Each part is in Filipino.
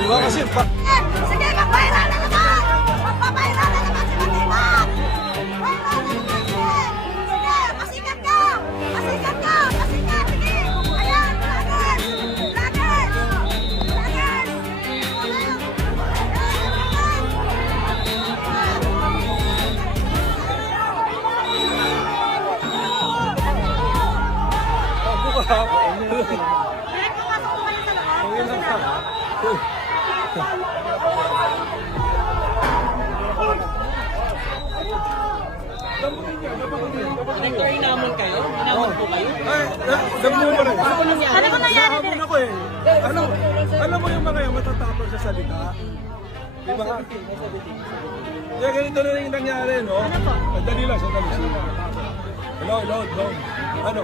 Di ba kasi Sige, mag-viral na naman! Magpa-viral na naman si Matiman! Viral na naman, sige! Sige, pasikat ka! Pasikat ka! Pasikat! Sige! Ayan, vloggers! Vloggers! Vloggers! Direct mo pasok ko kayo sa loob. Inamon kayo? Inamon po kayo? ay, damo mo rin. Ano ba nangyari? Nahabol ako eh. Alam mo yung mga yung matatapos sa salita? Di ba? Kaya ganito na rin yung nangyari, no? Ano po? Dali lang, sandali. Hello. Ano?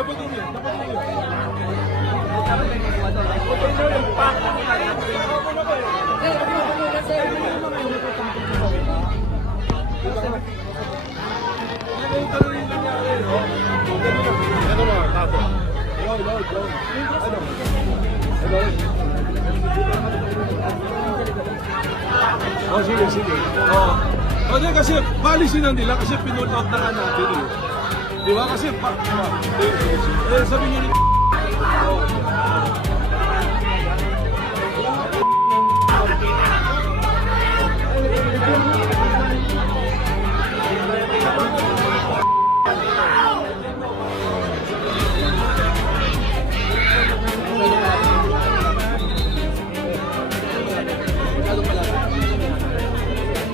Damputin niyo. Oh, sige. Oh. Kasi policy na nila kasi pinull out na nga natin eh. Di ba? Kasi sabi niyo ni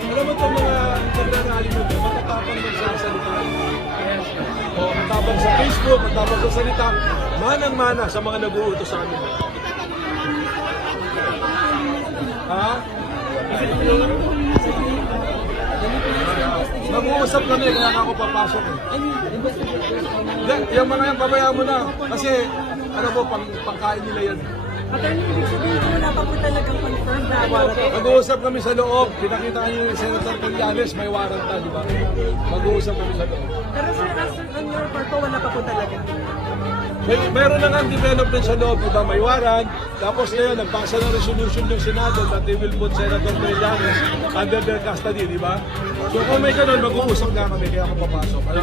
alam mo itong mga nagrarally mo doon, matatapang magsasalita. O matapang sa Facebook, matapang sa salita, manang-mana sa mga nag-uutos sa amin. Ha? Mag-uusap kami, kaya ako papasok eh. Hindi, yung mga yan, pabayaan mo na. Kasi, ano po, pangkain nila yan. Attorney, ibig sabihin ko wala pa po talagang confirmed na Mag-uusap kami sa loob. Pinakita niyo yung Senator Collianes, may warrant na, di ba? Mag-uusap kami sa loob. Pero sir, on your part po, wala pa po talaga. Meron na nga ang development sa loob, di ba? May warrant. Tapos ngayon, nagpasa ng resolution yung Senado that they will put Senator Collianes under their custody, di ba? So kung may ganun, mag-uusap na kami, kaya ako papasok. Ano?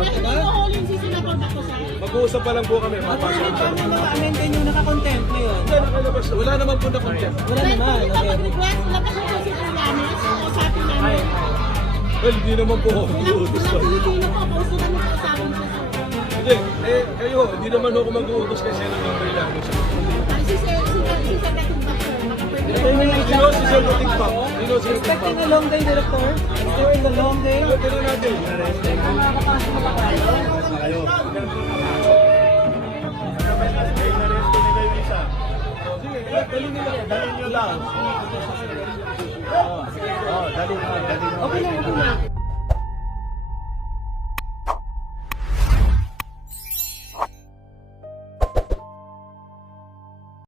Mag-uusap pa lang po kami, papasok. Paano na-amendin yung nakakontent ngayon? Hindi, nakalabas. Wala naman po na content. Wala naman. Well, hindi naman po ako mag-uutos. Hindi, kayo, hindi naman ako mag-uutos kay Senator Collianes. Sino si Senator TikTok? Sino si Expecting a long day, Director? Still in the long day? Tignan natin. Makakapasok na ba tayo? Dali nyo lang. Okay lang.